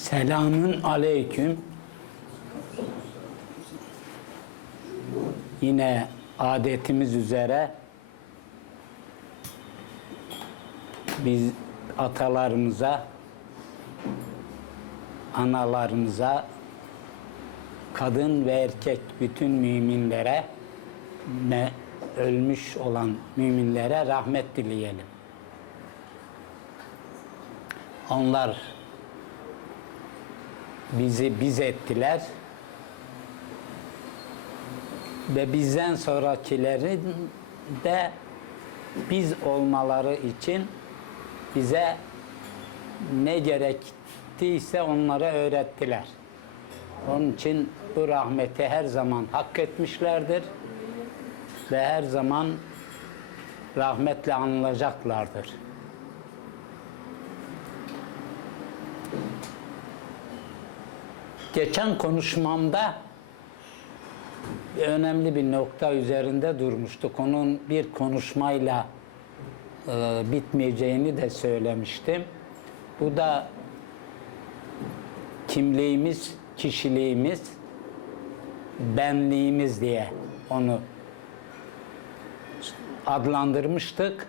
Selamün aleyküm. Yine adetimiz üzere biz atalarımıza, analarımıza, kadın ve erkek bütün müminlere ve ölmüş olan müminlere rahmet dileyelim. Onlar bizi biz ettiler ve bizden sonrakilerin de biz olmaları için bize ne gerektiyse onlara öğrettiler. Onun için bu rahmeti her zaman hak etmişlerdir ve her zaman rahmetle anılacaklardır. Geçen konuşmamda önemli bir nokta üzerinde durmuştuk. Onun bir konuşmayla e, bitmeyeceğini de söylemiştim. Bu da kimliğimiz, kişiliğimiz, benliğimiz diye onu adlandırmıştık.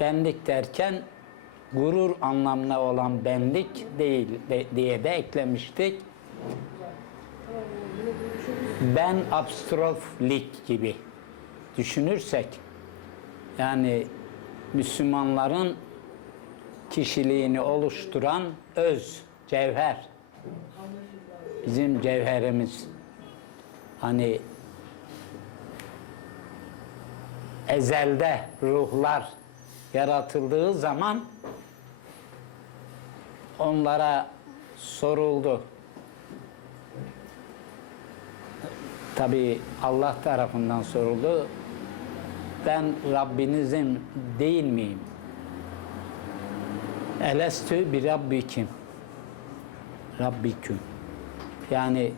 Benlik derken gurur anlamına olan benlik değil de- diye de eklemiştik. Ben abstroflik gibi düşünürsek yani Müslümanların kişiliğini oluşturan öz, cevher. Bizim cevherimiz hani ezelde ruhlar yaratıldığı zaman onlara soruldu. Tabi Allah tarafından soruldu. Ben Rabbinizim değil miyim? Elestü bir Rabbikim. Rabbiküm. Yani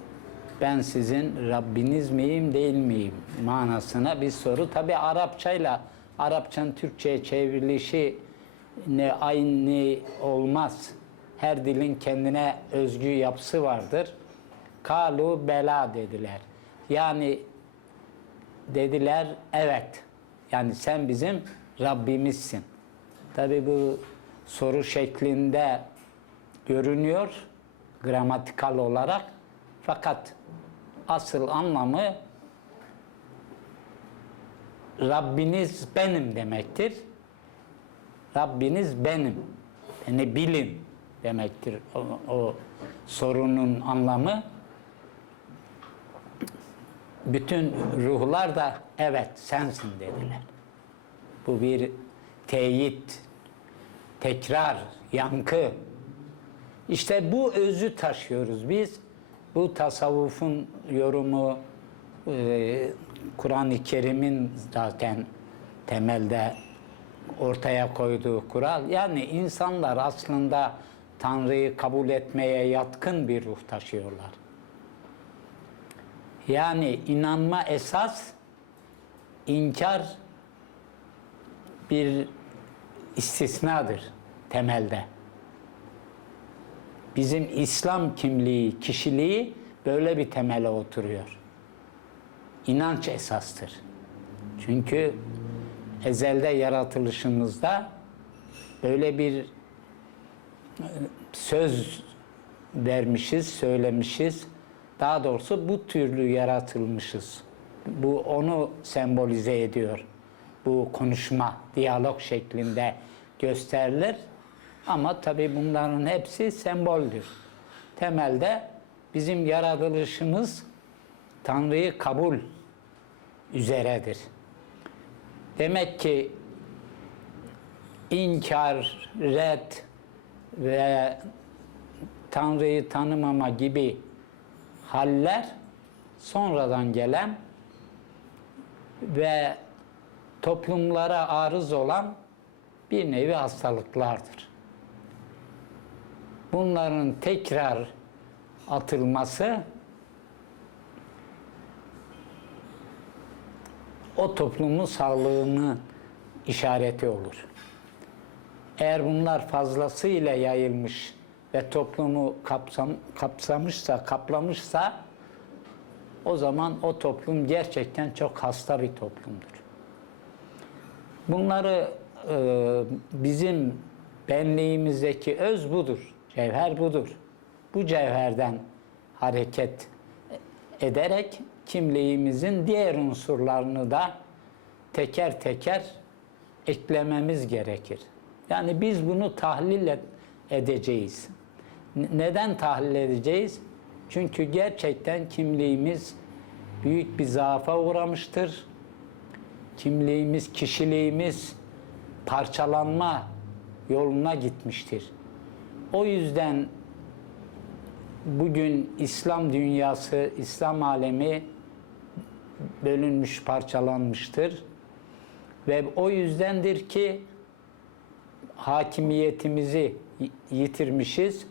ben sizin Rabbiniz miyim değil miyim manasına bir soru. Tabi Arapçayla Arapçanın Türkçe'ye çevrilişi ne aynı olmaz. Her dilin kendine özgü yapısı vardır. Kalu bela dediler. Yani dediler evet. Yani sen bizim Rabbimizsin. Tabi bu soru şeklinde görünüyor gramatikal olarak. Fakat asıl anlamı Rabbiniz benim demektir. Rabbiniz benim. Beni bilin demektir o, o sorunun anlamı. Bütün ruhlar da evet sensin dediler. Bu bir teyit, tekrar, yankı. İşte bu özü taşıyoruz biz. Bu tasavvufun yorumu, e, Kur'an-ı Kerim'in zaten temelde ortaya koyduğu kural. Yani insanlar aslında Tanrı'yı kabul etmeye yatkın bir ruh taşıyorlar. Yani inanma esas, inkar bir istisnadır temelde. Bizim İslam kimliği, kişiliği böyle bir temele oturuyor. İnanç esastır. Çünkü ezelde yaratılışımızda böyle bir e, söz vermişiz, söylemişiz. Daha doğrusu bu türlü yaratılmışız. Bu onu sembolize ediyor. Bu konuşma, diyalog şeklinde gösterilir. Ama tabii bunların hepsi semboldür. Temelde bizim yaratılışımız Tanrı'yı kabul üzeredir. Demek ki inkar, red ve Tanrı'yı tanımama gibi haller sonradan gelen ve toplumlara arız olan bir nevi hastalıklardır. Bunların tekrar atılması o toplumun sağlığını işareti olur. Eğer bunlar fazlasıyla yayılmış ve toplumu kapsam, kapsamışsa, kaplamışsa o zaman o toplum gerçekten çok hasta bir toplumdur. Bunları e, bizim benliğimizdeki öz budur, cevher budur. Bu cevherden hareket ederek kimliğimizin diğer unsurlarını da teker teker eklememiz gerekir. Yani biz bunu tahlil edeceğiz. Neden tahlil edeceğiz? Çünkü gerçekten kimliğimiz büyük bir zaafa uğramıştır. Kimliğimiz, kişiliğimiz parçalanma yoluna gitmiştir. O yüzden bugün İslam dünyası, İslam alemi bölünmüş, parçalanmıştır. Ve o yüzdendir ki hakimiyetimizi yitirmişiz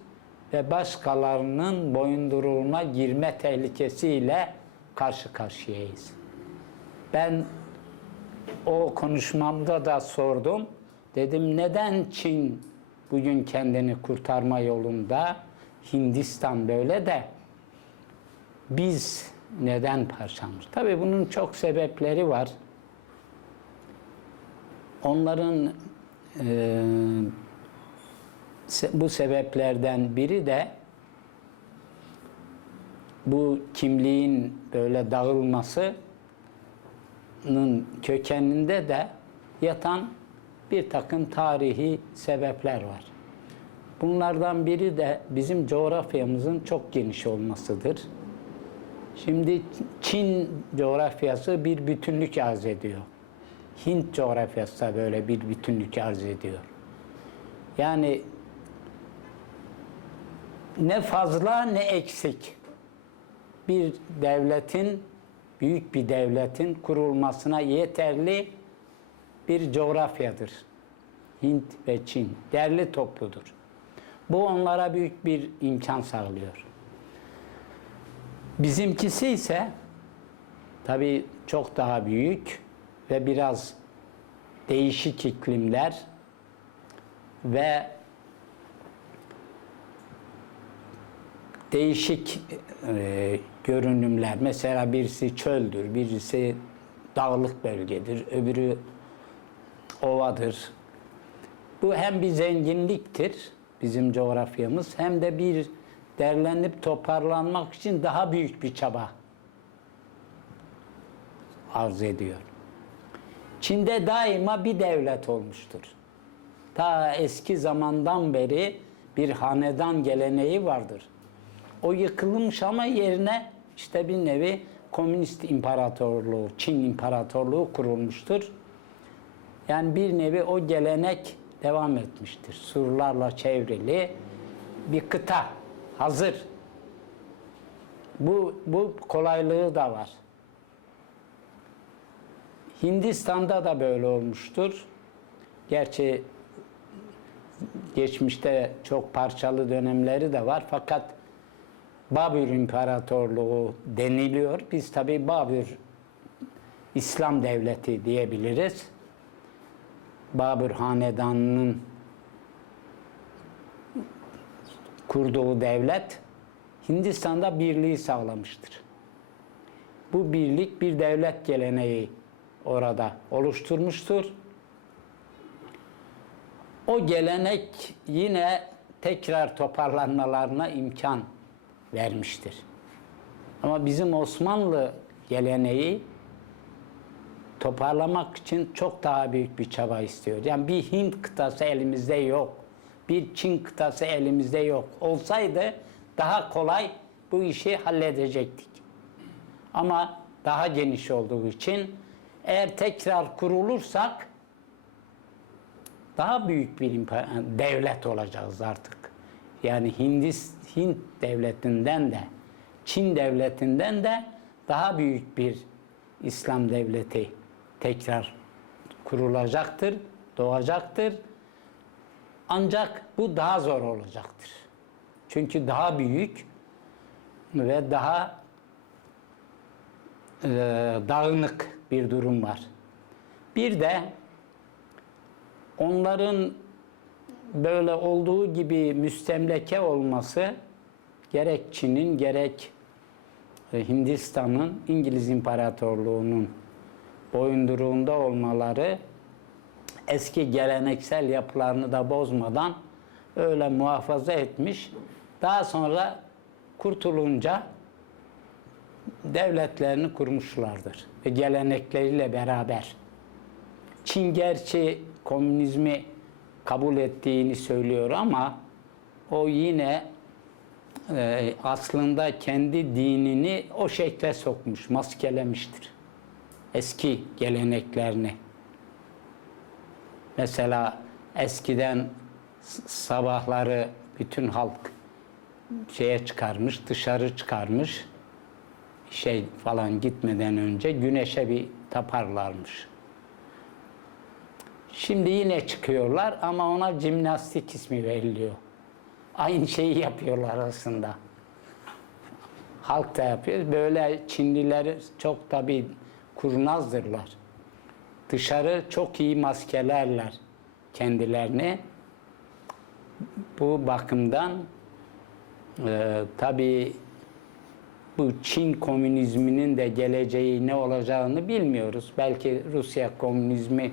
ve başkalarının boyunduruğuna girme tehlikesiyle karşı karşıyayız. Ben o konuşmamda da sordum. Dedim neden Çin bugün kendini kurtarma yolunda? Hindistan böyle de biz neden parçalanmış? Tabii bunun çok sebepleri var. Onların se- bu sebeplerden biri de bu kimliğin böyle dağılmasının kökeninde de yatan bir takım tarihi sebepler var. Bunlardan biri de bizim coğrafyamızın çok geniş olmasıdır. Şimdi Çin coğrafyası bir bütünlük arz ediyor. Hint coğrafyası da böyle bir bütünlük arz ediyor. Yani ne fazla ne eksik bir devletin, büyük bir devletin kurulmasına yeterli bir coğrafyadır. Hint ve Çin derli topludur. Bu onlara büyük bir imkan sağlıyor. Bizimkisi ise tabii çok daha büyük ve biraz değişik iklimler ve değişik e, görünümler. Mesela birisi çöldür, birisi dağlık bölgedir, öbürü ovadır. Bu hem bir zenginliktir bizim coğrafyamız hem de bir derlenip toparlanmak için daha büyük bir çaba arz ediyor. Çin'de daima bir devlet olmuştur. Ta eski zamandan beri bir hanedan geleneği vardır. O yıkılmış ama yerine işte bir nevi komünist imparatorluğu, Çin imparatorluğu kurulmuştur. Yani bir nevi o gelenek devam etmiştir. Surlarla çevrili bir kıta hazır. Bu, bu kolaylığı da var. Hindistan'da da böyle olmuştur. Gerçi geçmişte çok parçalı dönemleri de var fakat Babür İmparatorluğu deniliyor. Biz tabi Babür İslam devleti diyebiliriz. Babür Hanedanı'nın kurduğu devlet Hindistan'da birliği sağlamıştır. Bu birlik bir devlet geleneği orada oluşturmuştur. O gelenek yine tekrar toparlanmalarına imkan vermiştir. Ama bizim Osmanlı geleneği toparlamak için çok daha büyük bir çaba istiyor. Yani bir Hint kıtası elimizde yok. Bir Çin kıtası elimizde yok. Olsaydı daha kolay bu işi halledecektik. Ama daha geniş olduğu için eğer tekrar kurulursak daha büyük bir devlet olacağız artık. Yani Hindis, Hint devletinden de Çin devletinden de daha büyük bir İslam devleti tekrar kurulacaktır, doğacaktır. Ancak bu daha zor olacaktır. Çünkü daha büyük ve daha e, dağınık bir durum var. Bir de onların böyle olduğu gibi müstemleke olması gerek Çin'in gerek e, Hindistan'ın İngiliz İmparatorluğu'nun boyunduruğunda olmaları eski geleneksel yapılarını da bozmadan öyle muhafaza etmiş. Daha sonra kurtulunca devletlerini kurmuşlardır ve gelenekleriyle beraber. Çin gerçi komünizmi kabul ettiğini söylüyor ama o yine e, aslında kendi dinini o şekle sokmuş, maskelemiştir. Eski geleneklerini. Mesela eskiden sabahları bütün halk şeye çıkarmış, dışarı çıkarmış. Şey falan gitmeden önce güneşe bir taparlarmış. Şimdi yine çıkıyorlar ama ona jimnastik ismi veriliyor. Aynı şeyi yapıyorlar aslında. Halk da yapıyor. Böyle Çinliler çok tabii kurnazdırlar. Dışarı çok iyi maskelerler kendilerini. Bu bakımdan e, tabii bu Çin komünizminin de geleceği ne olacağını bilmiyoruz. Belki Rusya komünizmi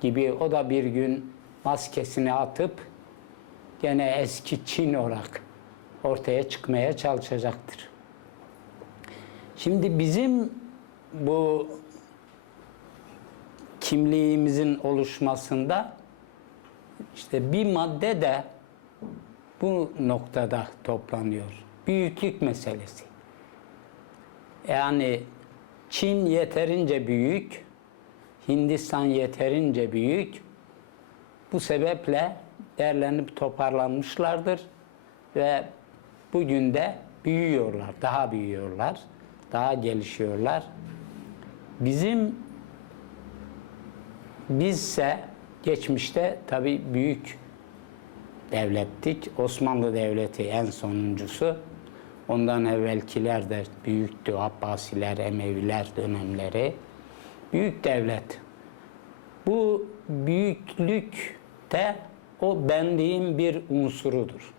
gibi o da bir gün maskesini atıp gene eski Çin olarak ortaya çıkmaya çalışacaktır. Şimdi bizim bu kimliğimizin oluşmasında işte bir madde de bu noktada toplanıyor. Büyüklük meselesi. Yani Çin yeterince büyük, Hindistan yeterince büyük. Bu sebeple derlenip toparlanmışlardır ve bugün de büyüyorlar, daha büyüyorlar, daha gelişiyorlar. Bizim bizse geçmişte tabii büyük devlettik. Osmanlı Devleti en sonuncusu. Ondan evvelkiler de büyüktü. Abbasiler, Emeviler dönemleri. Büyük devlet. Bu büyüklük de o benliğin bir unsurudur.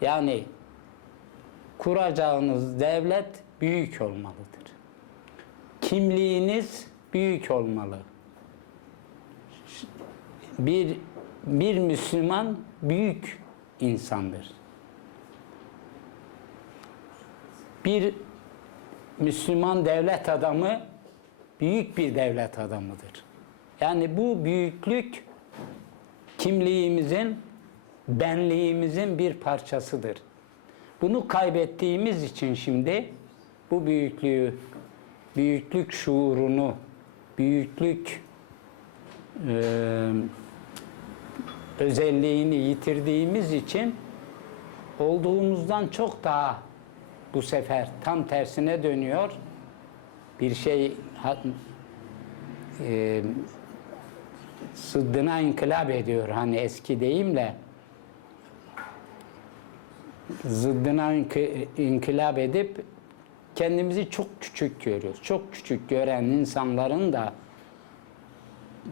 Yani kuracağınız devlet büyük olmalıdır. Kimliğiniz büyük olmalı. Bir bir Müslüman büyük insandır. Bir Müslüman devlet adamı büyük bir devlet adamıdır. Yani bu büyüklük kimliğimizin, benliğimizin bir parçasıdır. Bunu kaybettiğimiz için şimdi bu büyüklüğü, büyüklük şuurunu, büyüklük e, özelliğini yitirdiğimiz için olduğumuzdan çok daha bu sefer tam tersine dönüyor. Bir şey e, sıddına inkılap ediyor hani eski deyimle zıddına inkı- inkılap edip kendimizi çok küçük görüyoruz. Çok küçük gören insanların da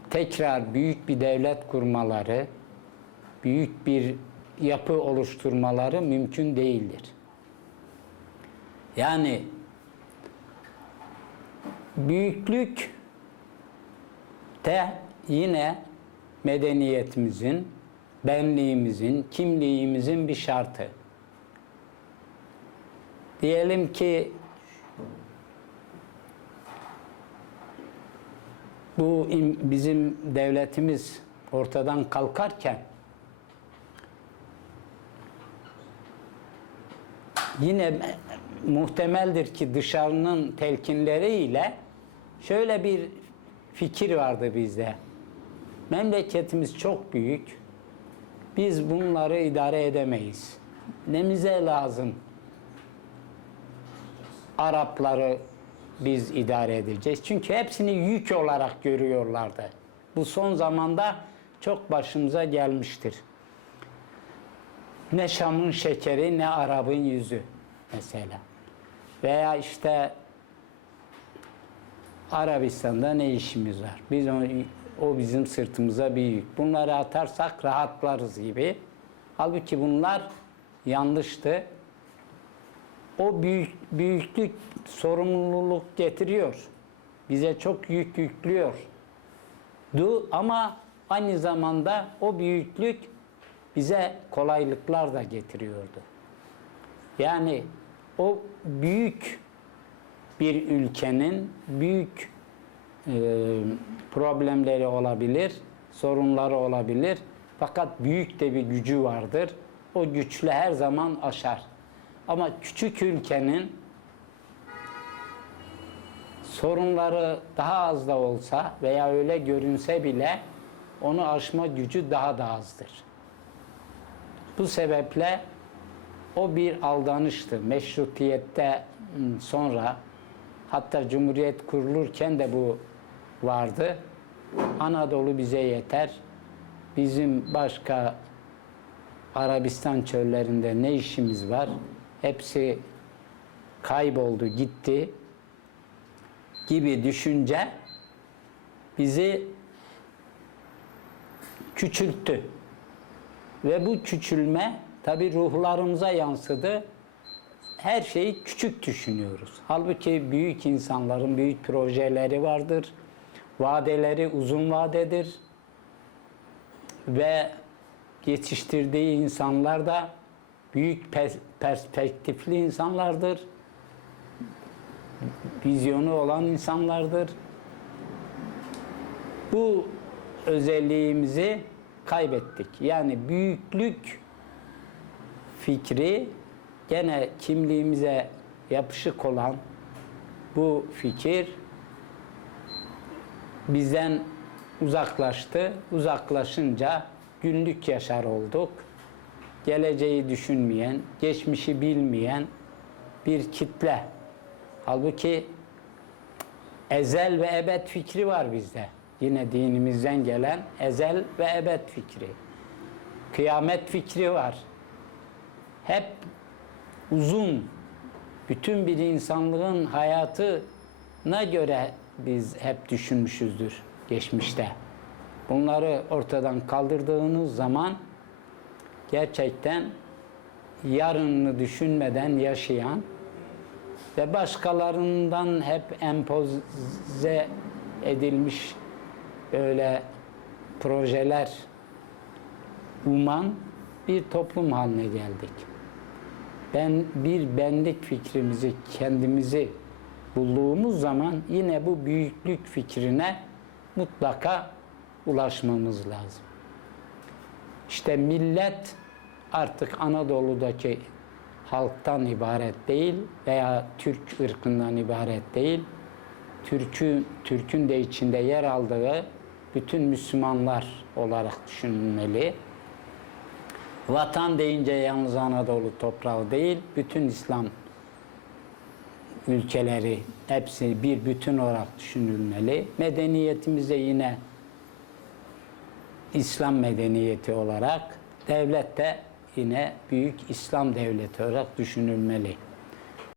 tekrar büyük bir devlet kurmaları, büyük bir yapı oluşturmaları mümkün değildir. Yani büyüklük de yine medeniyetimizin, benliğimizin, kimliğimizin bir şartı. Diyelim ki bu im- bizim devletimiz ortadan kalkarken yine me- muhtemeldir ki dışarının telkinleriyle şöyle bir fikir vardı bizde. Memleketimiz çok büyük. Biz bunları idare edemeyiz. Nemize lazım? Arapları biz idare edeceğiz. Çünkü hepsini yük olarak görüyorlardı. Bu son zamanda çok başımıza gelmiştir. Ne Şam'ın şekeri ne Arap'ın yüzü mesela. Veya işte Arabistan'da ne işimiz var? Biz onu O bizim sırtımıza bir yük. Bunları atarsak rahatlarız gibi. Halbuki bunlar yanlıştı. O büyük, büyüklük sorumluluk getiriyor. Bize çok yük yüklüyor. Du ama aynı zamanda o büyüklük bize kolaylıklar da getiriyordu. Yani o büyük bir ülkenin büyük e, problemleri olabilir, sorunları olabilir. Fakat büyük de bir gücü vardır. O güçle her zaman aşar. Ama küçük ülkenin sorunları daha az da olsa veya öyle görünse bile onu aşma gücü daha da azdır. Bu sebeple o bir aldanıştı. Meşrutiyette ım, sonra hatta Cumhuriyet kurulurken de bu vardı. Anadolu bize yeter. Bizim başka Arabistan çöllerinde ne işimiz var? Hepsi kayboldu, gitti gibi düşünce bizi küçülttü. Ve bu küçülme tabi ruhlarımıza yansıdı. Her şeyi küçük düşünüyoruz. Halbuki büyük insanların büyük projeleri vardır. Vadeleri uzun vadedir. Ve yetiştirdiği insanlar da büyük pers- perspektifli insanlardır. Vizyonu olan insanlardır. Bu özelliğimizi kaybettik. Yani büyüklük fikri gene kimliğimize yapışık olan bu fikir bizden uzaklaştı. Uzaklaşınca günlük yaşar olduk. Geleceği düşünmeyen, geçmişi bilmeyen bir kitle. Halbuki ezel ve ebed fikri var bizde. Yine dinimizden gelen ezel ve ebed fikri. Kıyamet fikri var. Hep uzun, bütün bir insanlığın hayatına göre biz hep düşünmüşüzdür geçmişte. Bunları ortadan kaldırdığınız zaman gerçekten yarınını düşünmeden yaşayan ve başkalarından hep empoze edilmiş böyle projeler uman bir toplum haline geldik. Ben bir benlik fikrimizi kendimizi bulduğumuz zaman yine bu büyüklük fikrine mutlaka ulaşmamız lazım. İşte millet artık Anadolu'daki halktan ibaret değil veya Türk ırkından ibaret değil. Türk'ü, Türk'ün de içinde yer aldığı bütün Müslümanlar olarak düşünülmeli. Vatan deyince yalnız Anadolu toprağı değil, bütün İslam ülkeleri hepsi bir bütün olarak düşünülmeli. Medeniyetimiz de yine İslam medeniyeti olarak, devlet de yine büyük İslam devleti olarak düşünülmeli.